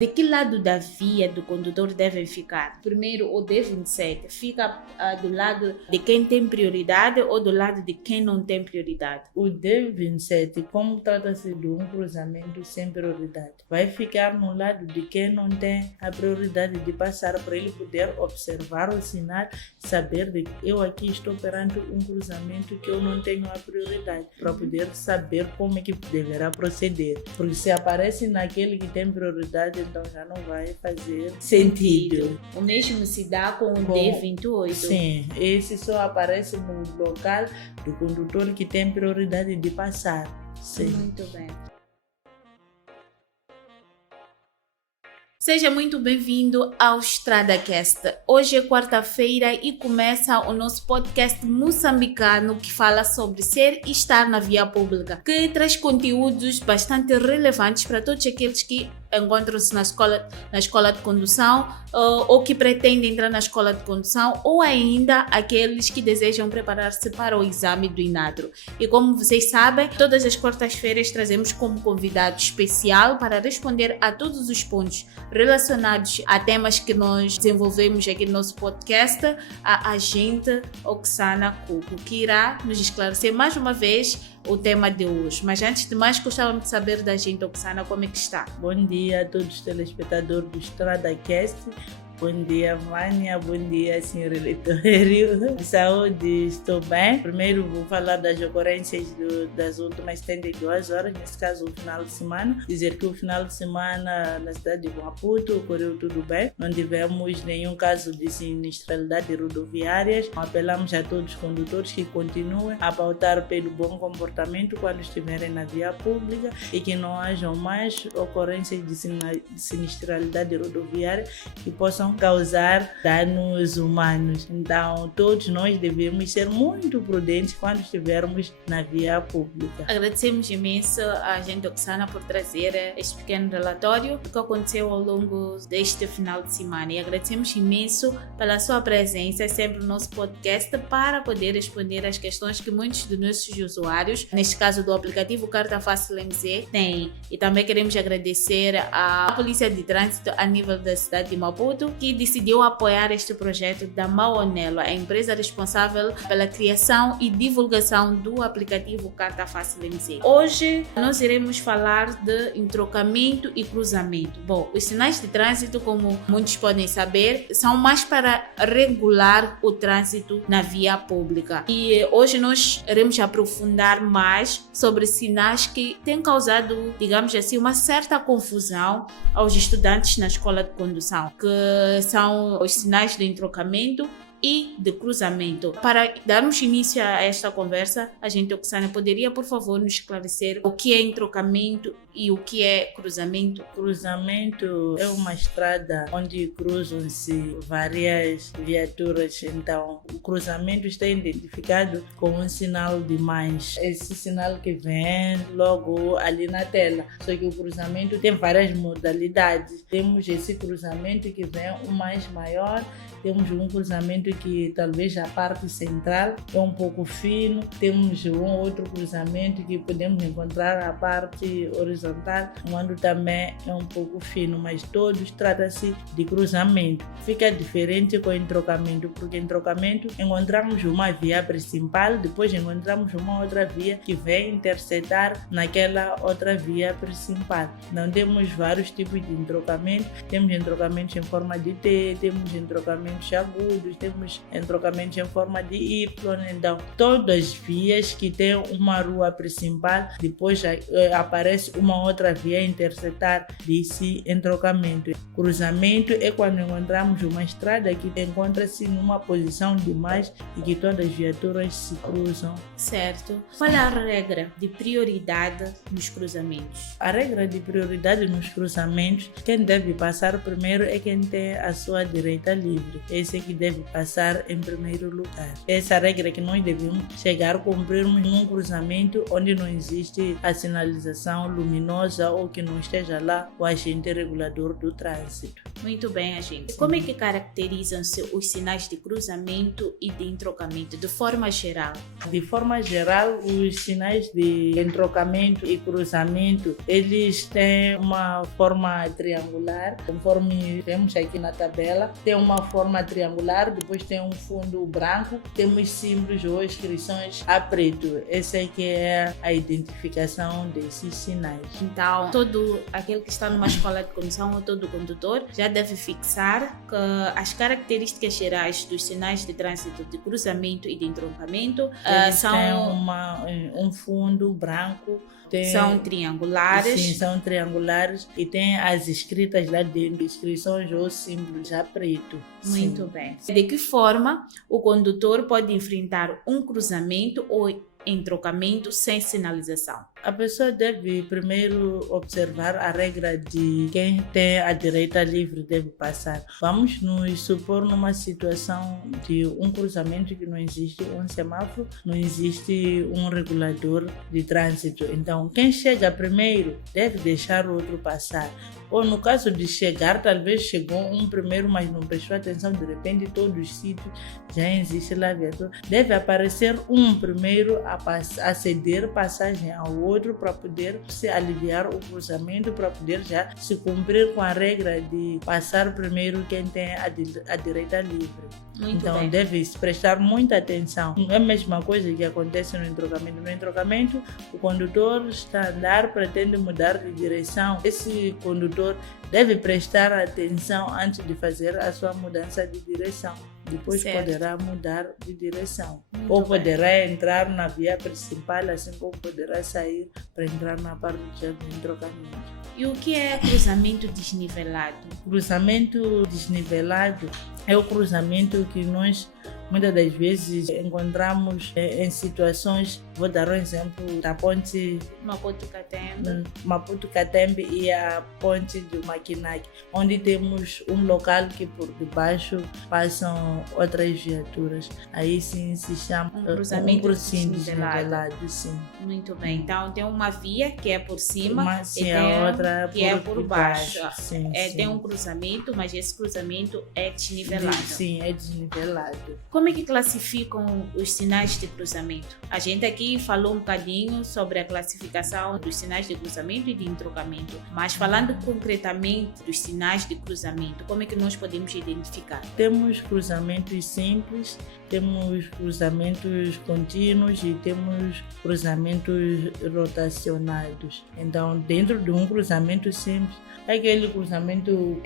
De que lado da via do condutor devem ficar? Primeiro, o D27 fica do lado de quem tem prioridade ou do lado de quem não tem prioridade? O D27, como trata-se de um cruzamento sem prioridade, vai ficar no lado de quem não tem a prioridade de passar, para ele poder observar o sinal, saber que eu aqui estou perante um cruzamento que eu não tenho a prioridade, para poder saber como é que deverá proceder. Porque se aparece naquele que tem prioridade, então já não vai fazer sentido. O mesmo se dá com o D28? Sim, esse só aparece no local do condutor que tem prioridade de passar. Sim. Muito bem. Seja muito bem-vindo ao StradaCast. Hoje é quarta-feira e começa o nosso podcast moçambicano que fala sobre ser e estar na via pública, que traz conteúdos bastante relevantes para todos aqueles que encontram-se na escola de condução ou que pretendem entrar na escola de condução, ou ainda aqueles que desejam preparar-se para o exame do INADRO. E como vocês sabem, todas as quartas-feiras trazemos como convidado especial para responder a todos os pontos relacionados a temas que nós desenvolvemos aqui no nosso podcast, a agente Oksana Cuco, que irá nos esclarecer mais uma vez o tema de hoje. Mas antes de mais, gostávamos de saber da gente, Oksana, como é que está? Bom dia a todos os telespectadores do StradaCast. Bom dia, Vânia. Bom dia, senhor eleitorário. Saúde, estou bem. Primeiro vou falar das ocorrências das últimas 72 horas, nesse caso o final de semana. Dizer que o final de semana na cidade de Maputo ocorreu tudo bem. Não tivemos nenhum caso de sinistralidade rodoviárias. Apelamos a todos os condutores que continuem a pautar pelo bom comportamento quando estiverem na via pública e que não hajam mais ocorrências de sinistralidade rodoviária que possam causar danos humanos. Então, todos nós devemos ser muito prudentes quando estivermos na via pública. Agradecemos imenso a agente Oksana por trazer este pequeno relatório do que aconteceu ao longo deste final de semana, e agradecemos imenso pela sua presença sempre no nosso podcast para poder responder às questões que muitos dos nossos usuários, neste caso do aplicativo Carta Fácil MZ, têm. E também queremos agradecer à Polícia de Trânsito a nível da cidade de Maputo, que decidiu apoiar este projeto da Maonelo, a empresa responsável pela criação e divulgação do aplicativo Carta Fácil MZ. Hoje nós iremos falar de entrocamento e cruzamento. Bom, os sinais de trânsito, como muitos podem saber, são mais para regular o trânsito na via pública. E hoje nós iremos aprofundar mais sobre sinais que têm causado, digamos assim, uma certa confusão aos estudantes na escola de condução, que são os sinais de entrocamento e de cruzamento. Para darmos início a esta conversa, a gente, Oksana, poderia, por favor, nos esclarecer o que é entrocamento e o que é cruzamento? Cruzamento é uma estrada onde cruzam-se várias viaturas. Então, o cruzamento está identificado com um sinal de mais. Esse sinal que vem logo ali na tela. Só que o cruzamento tem várias modalidades. Temos esse cruzamento que vem o mais maior. Temos um cruzamento que talvez a parte central é um pouco fino. Temos um outro cruzamento que podemos encontrar a parte horizontal, quando também é um pouco fino, mas todos trata-se de cruzamento. Fica diferente com o entrocamento, porque em trocamento encontramos uma via principal, depois encontramos uma outra via que vem intersetar naquela outra via principal. Não temos vários tipos de entrocamento. Temos entrocamentos em forma de T, temos entrocamentos agudos, temos entrocamentos em forma de Y. Então, todas as vias que têm uma rua principal, depois aparece uma outra via intersetar desse entrocamento. Cruzamento é quando encontramos uma estrada que encontra-se numa posição de mais e que todas as viaturas se cruzam. Certo. Qual é a regra de prioridade nos cruzamentos? A regra de prioridade nos cruzamentos, quem deve passar primeiro é quem tem a sua direita livre. Esse é que deve passar em primeiro lugar. Essa regra que nós devemos chegar a cumprirmos num cruzamento onde não existe a sinalização luminosa ou que não esteja lá o agente regulador do trânsito. Muito bem, agente. Como é que caracterizam-se os sinais de cruzamento e de entrocamento, de forma geral? De forma geral, os sinais de entrocamento e cruzamento, eles têm uma forma triangular, conforme temos aqui na tabela. Tem uma forma triangular, depois tem um fundo branco, temos símbolos ou inscrições a preto. Essa aqui é a identificação desses sinais. Então, todo aquele que está numa escola de condução ou todo condutor já deve fixar que as características gerais dos sinais de trânsito de cruzamento e de entroncamento são um fundo branco. São triangulares. Sim, são triangulares e tem as escritas lá dentro, inscrições ou símbolos a preto. Muito bem. De que forma o condutor pode enfrentar um cruzamento ou entrocamento sem sinalização? A pessoa deve primeiro observar a regra de quem tem a direita livre deve passar. Vamos nos supor numa situação de um cruzamento que não existe um semáforo, não existe um regulador de trânsito. Então, quem chega primeiro deve deixar o outro passar. Ou no caso de chegar, talvez chegou um primeiro, mas não prestou atenção, de repente todos os sítios já existe lá viatura. Deve aparecer um primeiro a ceder passagem ao outro para poder se aliviar o cruzamento, para poder já se cumprir com a regra de passar primeiro quem tem a direita livre. Então deve-se prestar muita atenção. É a mesma coisa que acontece no entrocamento. No entrocamento, o condutor está a andar, pretende mudar de direção. Esse condutor deve prestar atenção antes de fazer a sua mudança de direção. Depois poderá mudar de direção. Ou poderá entrar na via principal, assim como poderá sair para entrar na parte do entrocamento. E o que é cruzamento desnivelado? Cruzamento desnivelado é o cruzamento que nós muitas das vezes encontramos em situações, vou dar um exemplo da ponte Maputo-Catembe e a ponte do Maquinac, onde temos um local que por debaixo passam outras viaturas. Aí sim se chama um cruzamento desnivelado. Sim. Muito bem, então tem uma via que é por cima e a outra que é por baixo. Sim. Tem um cruzamento, mas esse cruzamento é desnivelado. Sim, é desnivelado. Como é que classificam os sinais de cruzamento? A gente aqui falou um bocadinho sobre a classificação dos sinais de cruzamento e de entrocamento, mas falando concretamente dos sinais de cruzamento, como é que nós podemos identificar? Temos cruzamentos simples, temos cruzamentos contínuos e temos cruzamentos rotacionados. Então, dentro de um cruzamento simples, aquele cruzamento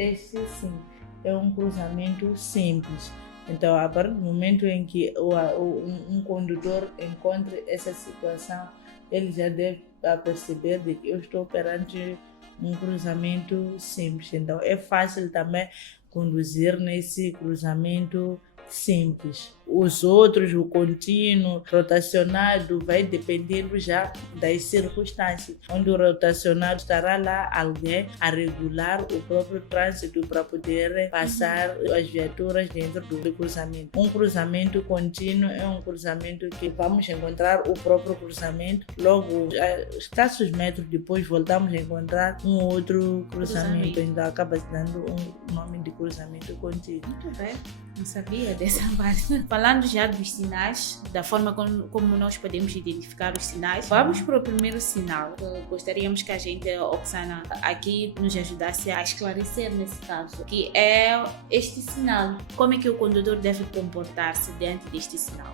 é um cruzamento simples. Então, a partir do momento em que um condutor encontra essa situação, ele já deve perceber de que eu estou perante um cruzamento simples. Então, é fácil também conduzir nesse cruzamento simples. Os outros, o contínuo, rotacionado, vai dependendo já das circunstâncias. Onde o rotacionado estará lá alguém a regular o próprio trânsito para poder passar as viaturas dentro do cruzamento. Um cruzamento contínuo é um cruzamento que vamos encontrar o próprio cruzamento, logo, escassos metros depois voltamos a encontrar um outro cruzamento. Então acaba se dando um nome de cruzamento contínuo. Muito bem, não sabia dessa parte. Falando já dos sinais, da forma como nós podemos identificar os sinais, vamos para o primeiro sinal. Gostaríamos que a gente, Oksana, aqui nos ajudasse a esclarecer nesse caso, que é este sinal. Como é que o condutor deve comportar-se diante deste sinal?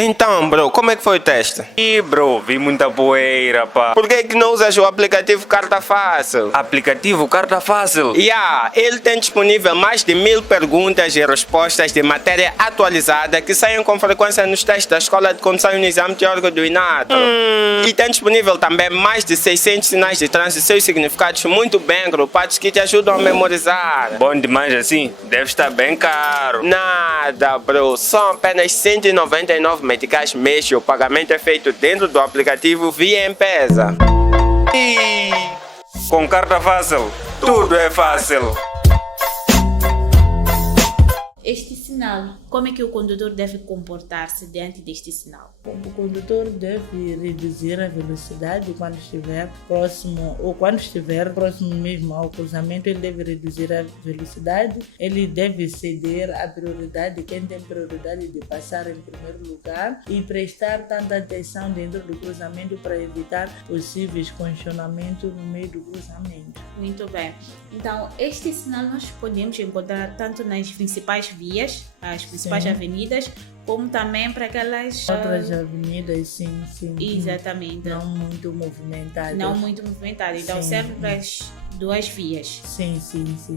Então, bro, como é que foi o teste? Bro, vi muita poeira, pá. Por que não usas o aplicativo Carta Fácil? Aplicativo Carta Fácil? Ele tem disponível mais de 1000 perguntas e respostas de matéria atualizada que saem com frequência nos testes da Escola de Condução e no Exame Teórico do INATO. E tem disponível também mais de 600 sinais de trânsito e seus significados muito bem agrupados que te ajudam a memorizar. Bom demais assim? Deve estar bem caro. Nada, bro. São apenas 199 meticais mês e o pagamento é feito dentro do aplicativo via M-Pesa. Com carta fácil, tudo é fácil. Este sinal, como é que o condutor deve comportar-se diante deste sinal? O condutor deve reduzir a velocidade quando estiver próximo, ou quando estiver próximo mesmo ao cruzamento, ele deve reduzir a velocidade, ele deve ceder a prioridade, quem tem prioridade de passar em primeiro lugar, e prestar tanta atenção dentro do cruzamento para evitar possíveis congestionamentos no meio do cruzamento. Muito bem. Então, este sinal nós podemos encontrar tanto nas principais vias, as principais Sim. avenidas, como também para aquelas... Outras avenidas, sim. Exatamente. Não muito movimentadas. Não muito movimentadas. Então, Sim. serve para as duas vias. Sim.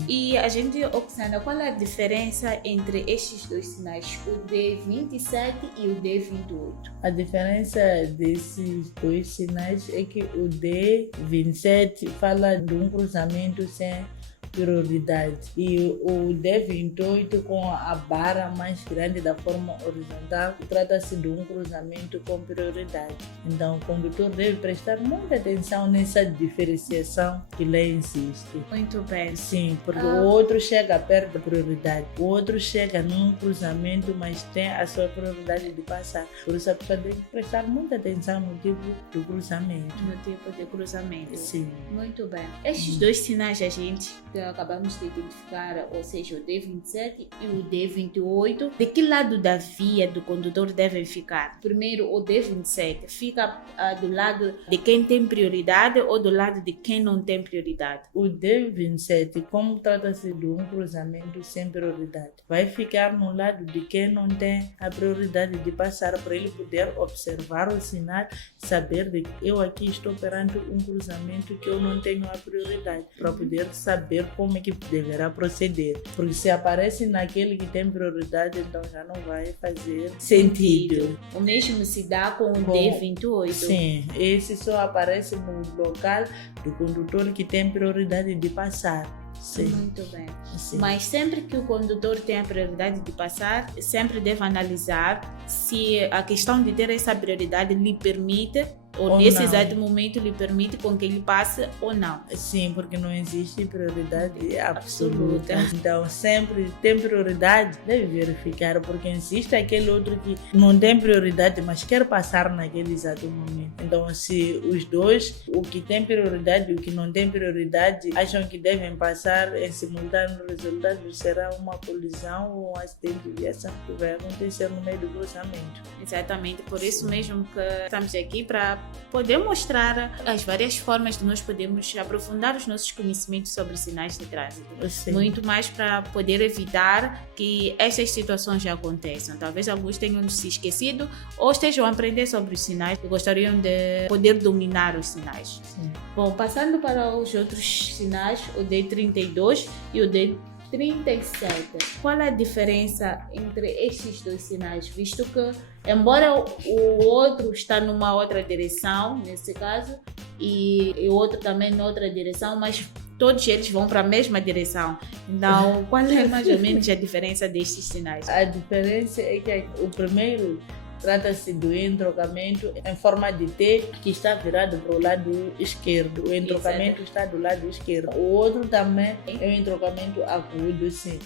E a gente observa qual é a diferença entre estes dois sinais, o D27 e o D28. A diferença desses dois sinais é que o D27 fala de um cruzamento sem prioridade e o D28 com a barra mais grande da forma horizontal trata-se de um cruzamento com prioridade. Então o condutor deve prestar muita atenção nessa diferenciação que lá existe. Muito bem. Sim, porque o outro chega perto da prioridade, o outro chega num cruzamento, mas tem a sua prioridade de passar. Por isso a pessoa deve prestar muita atenção no tipo do cruzamento. No tipo de cruzamento. Sim. Muito bem. Estes dois sinais a gente que acabamos de identificar, ou seja, o D27 e o D28, de que lado da via do condutor devem ficar? Primeiro, o D27 fica do lado de quem tem prioridade ou do lado de quem não tem prioridade? O D27, como trata-se de um cruzamento sem prioridade, vai ficar no lado de quem não tem a prioridade de passar, para ele poder observar o sinal, saber de que eu aqui estou perante um cruzamento que eu não tenho a prioridade, para poder saber como é que deverá proceder. Porque se aparece naquele que tem prioridade, então já não vai fazer sentido. O mesmo se dá com o Com- D28. Sim, esse só aparece no local do condutor que tem prioridade de passar. Sim. Muito bem. Sim. Mas sempre que o condutor tem a prioridade de passar, sempre deve analisar se a questão de ter essa prioridade lhe permite, ou nesse não. exato momento lhe permite com que ele passe ou não. Sim, porque não existe prioridade Absoluta. absoluta. Então, sempre tem prioridade, deve verificar, porque existe aquele outro que não tem prioridade, mas quer passar naquele exato momento. Então, se os dois, o que tem prioridade e o que não tem prioridade, acham que devem passar em simultâneo, o resultado será uma colisão ou um acidente de viação que vai acontecer no meio do cruzamento. Exatamente, por isso mesmo que estamos aqui para poder mostrar as várias formas de nós podermos aprofundar os nossos conhecimentos sobre sinais de trânsito. Sim. Muito mais para poder evitar que estas situações já aconteçam. Talvez alguns tenham se esquecido ou estejam a aprender sobre os sinais e gostariam de poder dominar os sinais. Sim. Bom, passando para os outros sinais, o D32 e o D37. Qual é a diferença entre estes dois sinais? Visto que, embora o outro está numa outra direção, nesse caso, e o outro também noutra direção, mas todos eles vão para a mesma direção. Então, qual é mais ou menos a diferença destes sinais? A diferença é que o primeiro trata-se do entrocamento em forma de T que está virado para o lado esquerdo. O entrocamento está do lado esquerdo. O outro também é um entrocamento agudo, sim,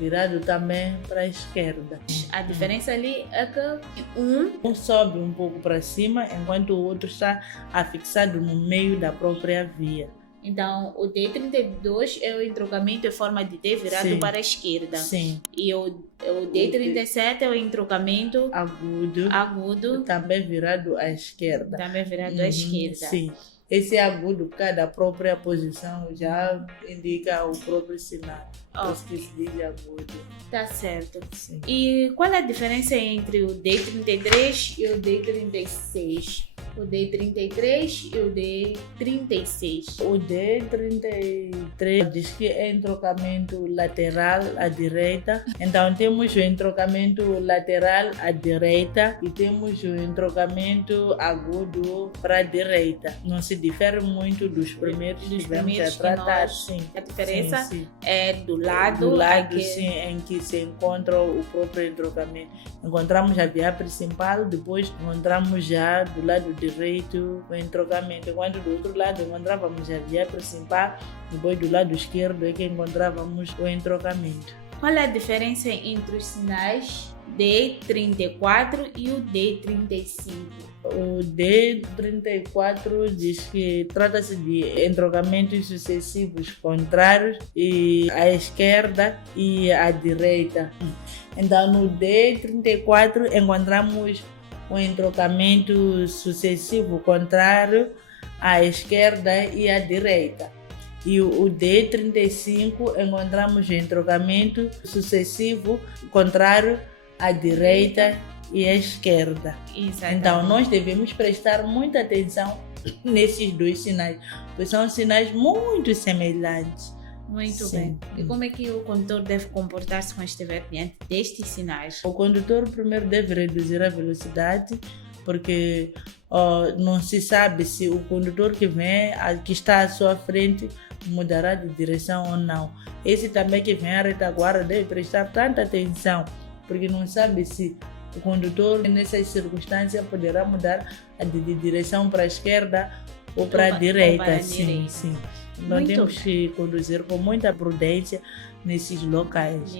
virado também para a esquerda. A diferença ali é que Um sobe um pouco para cima, enquanto o outro está afixado no meio da própria via. então, o D32 é o entrocamento em forma de T virado Sim. para a esquerda. Sim, E o D37 é o entrocamento agudo, também virado à esquerda. também virado à esquerda. Sim. Esse agudo, por causa da própria posição, já indica o próprio sinal. Por isso que se diz agudo. Tá certo. Sim. E qual é a diferença entre o D33 e o D36? O D33 e o D36. O D33 diz que é entrocamento lateral à direita. Então temos o entrocamento lateral à direita e temos o entrocamento agudo para a direita. Não se difere muito dos primeiros que vamos a tratar. Sim. A diferença Sim. é do lado aqui. Sim, em que se encontra o próprio entrocamento. Encontramos a via principal, depois encontramos já do lado de direito o entrocamento, enquanto do outro lado encontrávamos a via principal, depois do lado esquerdo é que encontrávamos o entrocamento. Qual é a diferença entre os sinais D34 e o D35? O D34 diz que trata-se de entrocamentos sucessivos contrários e à esquerda e à direita. Então, no D34 encontramos o entrocamento sucessivo contrário à esquerda e à direita. E o D35 encontramos o entrocamento sucessivo contrário à direita e à esquerda. Exatamente. Então, nós devemos prestar muita atenção nesses dois sinais, pois são sinais muito semelhantes. Muito Sim. bem. E como é que o condutor deve comportar-se quando estiver diante destes sinais? O condutor primeiro deve reduzir a velocidade, porque não se sabe se o condutor que está à sua frente mudará de direção ou não. Esse também que vem à retaguarda deve prestar tanta atenção, porque não sabe se o condutor nessas circunstâncias poderá mudar de direção para a esquerda ou para a direita. Sim. Nós temos que conduzir com muita prudência nesses locais.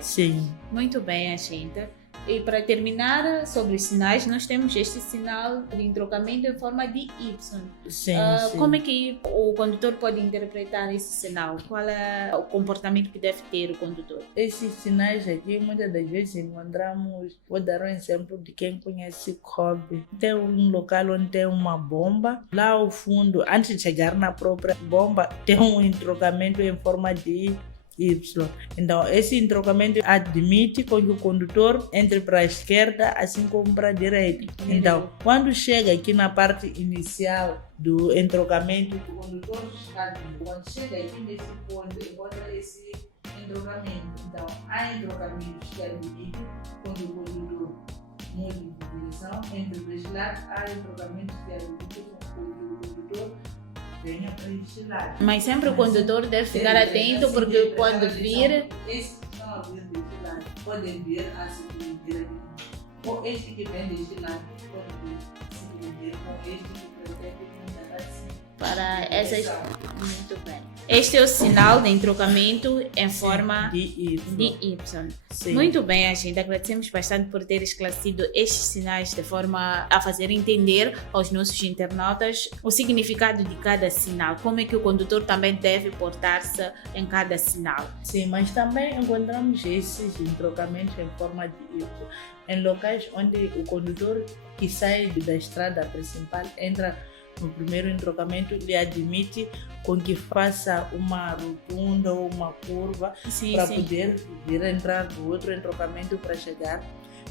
Sim. Muito bem, Jacinta. E para terminar, sobre os sinais, nós temos este sinal de entrocamento em forma de Y. Sim. Como é que o condutor pode interpretar esse sinal? Qual é o comportamento que deve ter o condutor? Esses sinais aqui, muitas das vezes encontramos, vou dar um exemplo de quem conhece Kobe. Tem um local onde tem uma bomba. Lá ao fundo, antes de chegar na própria bomba, tem um entrocamento em forma de Y. Então, esse entrocamento admite que o condutor entre para a esquerda, assim como para a direita. Então, quando chega aqui na parte inicial do entrocamento, o condutor quando chega aqui nesse ponto, encontra esse entrocamento. Então, há entrocamentos que admitem quando o condutor muda de direção, entre os lados, há entrocamentos que admitem quando o condutor venha para este lado. Mas sempre o condutor deve ficar atento, porque quando vir... Esses que estão a vir deste lado podem vir a se dividir aqui. Ou este que vem deste lado pode se dividir com este que pretende mudar assim. Para essas... Muito bem. Este é o sinal de entrocamento em forma de Y. Sim. Muito bem, gente. Agradecemos bastante por ter esclarecido estes sinais de forma a fazer entender aos nossos internautas o significado de cada sinal. Como é que o condutor também deve portar-se em cada sinal. Sim, mas também encontramos esses entrocamentos em forma de Y em locais onde o condutor que sai da estrada principal entra no primeiro entrocamento, lhe admite com que faça uma rotunda ou uma curva para poder vir entrar no outro entrocamento para chegar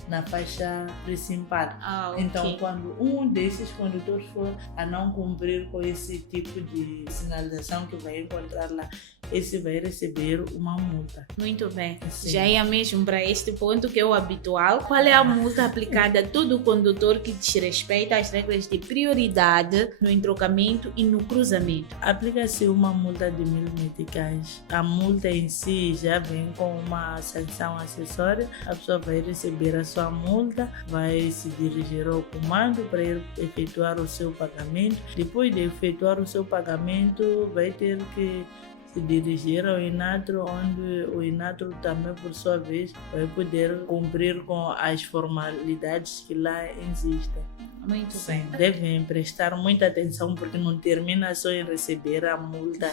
na faixa principal. Então, quando um desses condutores for a não cumprir com esse tipo de sinalização que vai encontrar lá, esse vai receber uma multa. Muito bem. Sim. Já ia mesmo para este ponto que é o habitual. Qual é a multa aplicada a todo condutor que desrespeita as regras de prioridade no entrocamento e no cruzamento? Aplica-se uma multa de 1.000 meticais. A multa em si já vem com uma sanção acessória. A pessoa vai receber a sua multa, vai se dirigir ao comando para ir efetuar o seu pagamento. Depois de efetuar o seu pagamento, vai ter que se dirigir ao Inatro, onde o Inatro também, por sua vez, vai poder cumprir com as formalidades que lá existem. Muito Sim, bem. devem prestar muita atenção, porque não termina só em receber a multa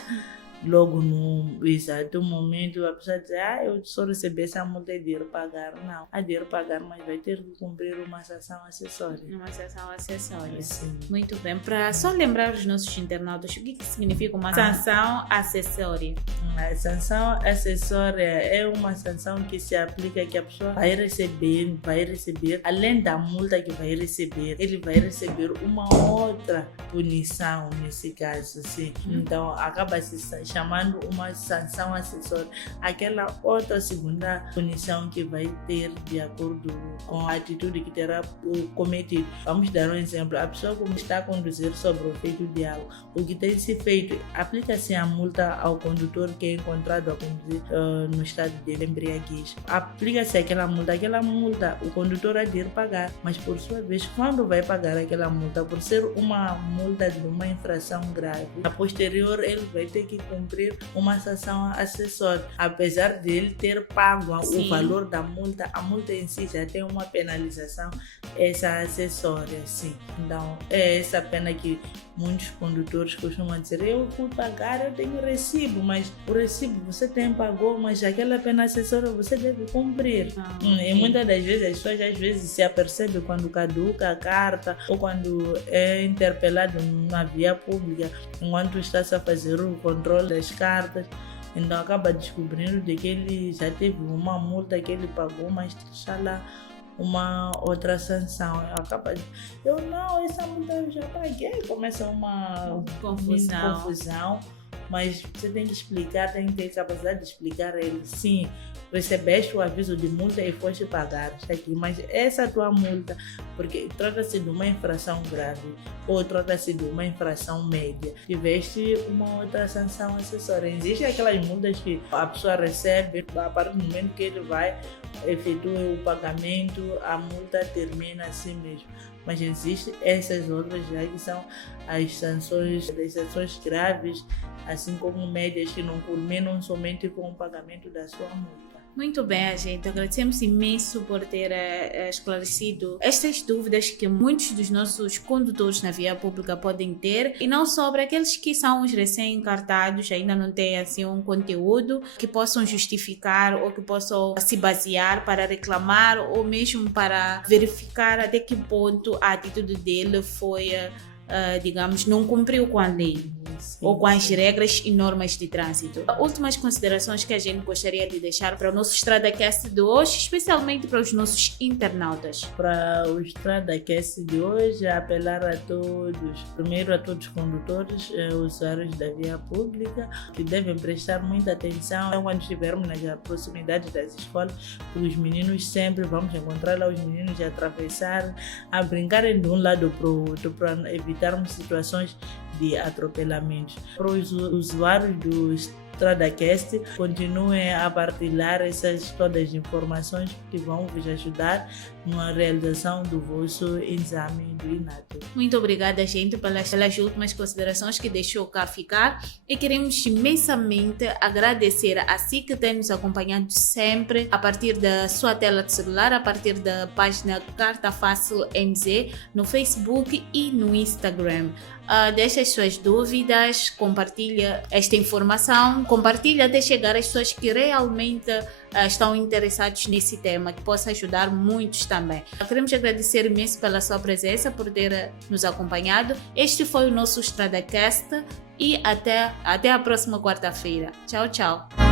logo no exato momento. A pessoa diz, eu só recebi essa multa de ir pagar. Não, há de ir pagar, mas vai ter que cumprir uma sanção acessória. Uma sanção acessória. Sim. Muito bem. Para só lembrar os nossos internautas, o que significa uma sanção acessória? A sanção acessória é uma sanção que se aplica, que a pessoa vai receber, além da multa que vai receber, ele vai receber uma outra punição nesse caso, sim. Então, acaba se chamando uma sanção acessória, aquela outra segunda punição que vai ter de acordo com a atitude que terá cometido. Vamos dar um exemplo. A pessoa como está a conduzir sobre o efeito de álcool, o que tem se feito, aplica-se a multa ao condutor que que é encontrado a conduzir no estado de embriaguez. Aplica-se aquela multa o condutor há de ir pagar, mas por sua vez, quando vai pagar aquela multa, por ser uma multa de uma infração grave, a posterior ele vai ter que cumprir uma sanção acessória, apesar de ele ter pago o valor da multa, a multa em si já tem uma penalização, essa acessória, sim. Então, é essa pena que muitos condutores costumam dizer: eu fui pagar, eu tenho recibo, mas o recibo você pagou, mas aquela pena acessória você deve cumprir. E muitas das vezes as pessoas às vezes se apercebem quando caduca a carta ou quando é interpelado na via pública, enquanto está-se a fazer o controle das cartas. Então acaba descobrindo de que ele já teve uma multa que ele pagou, mas deixa lá uma outra sanção. Essa multa eu já paguei. Começa uma confusão. Mas você tem que explicar, tem que ter capacidade de explicar a ele: sim, recebeste o aviso de multa e foste pagar, está aqui, mas essa tua multa, porque trata-se de uma infração grave ou trata-se de uma infração média, tiveste uma outra sanção acessória. Existem aquelas multas que a pessoa recebe, a partir do momento que ele vai efetua o pagamento, a multa termina assim mesmo. Mas existem essas outras já que são as sanções graves, assim como médias, que não culminam somente com o pagamento da sua multa. Muito bem, gente. Agradecemos imenso por ter esclarecido estas dúvidas que muitos dos nossos condutores na via pública podem ter, e não só para aqueles que são os recém-encartados, ainda não têm assim um conteúdo que possam justificar ou que possam se basear para reclamar ou mesmo para verificar até que ponto a atitude dele foi, digamos, não cumpriu com a lei. Ou com as regras e normas de trânsito. Últimas considerações que a gente gostaria de deixar para o nosso StradaCast de hoje, especialmente para os nossos internautas. Para o StradaCast de hoje, apelar a todos, primeiro a todos os condutores, usuários da via pública, que devem prestar muita atenção quando estivermos nas proximidades das escolas, porque os meninos sempre vamos encontrar lá os meninos a atravessar, a brincarem de um lado para o outro, para evitarmos situações de atropelamentos. Para os usuários do StradaCast, continuem a partilhar todas as informações que vão vos ajudar na realização do vosso exame do INATO. Muito obrigada, gente, pelas últimas considerações que deixou cá ficar, e queremos imensamente agradecer a si que tem nos acompanhado sempre a partir da sua tela de celular, a partir da página Carta Fácil MZ no Facebook e no Instagram. Deixa as suas dúvidas, compartilha esta informação, compartilha até chegar às pessoas que realmente estão interessados nesse tema, que possa ajudar muitos também. Queremos agradecer imenso pela sua presença, por ter nos acompanhado. Este foi o nosso StradaCast e até a próxima quarta-feira. Tchau, tchau.